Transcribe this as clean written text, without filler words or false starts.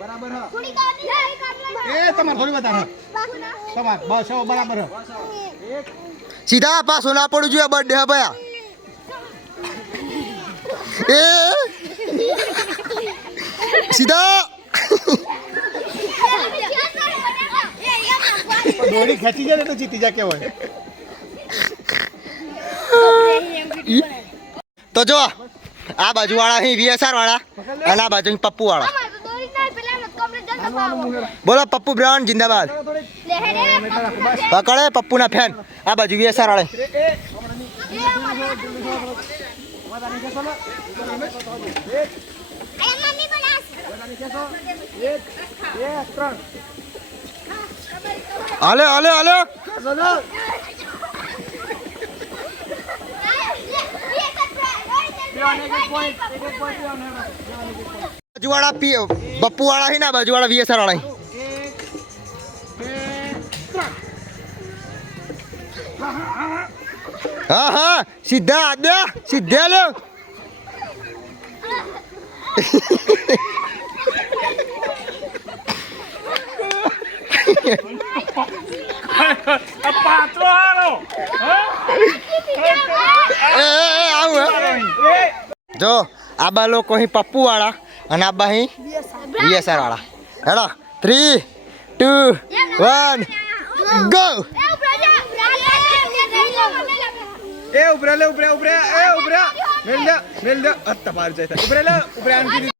બરાબર એ તમાર થોડી વધારે તમાર બસ બરાબર સીધા પાછો ના પડું જોઈએ બર્થડે હા ભયા એ સીધા દોડી ખેંચી જાય તો જીતી જા કેવાય તો જો આ બાજુ વાળા અહીં વીએસઆર વાળા અને આ બાજુ પપ્પુ વાળા બોલો પપ્પુ બ્રાન્ડ જિંદાબાદ પકડે પપ્પુ ના ફેન આ બાજુ વીએસઆર વાળા હાલે હાલે હાલે બાજુવાળા બપ્પુ વાળા ના બાજુવાળા વીએસઆર વાળા હા હા સીધા આદ્યા સીધા લો જો આબા લોકો અહીં પપ્પુ વાળા અને આબા અહીં વીએસઆર વાળા હેડો 3 2 1 ગો એ ઉભરે લે ઉભરે ઉભરે એ ઉભરે મેલ દે અત્તા પાર જાય ઉભરે લે ઉભરે આન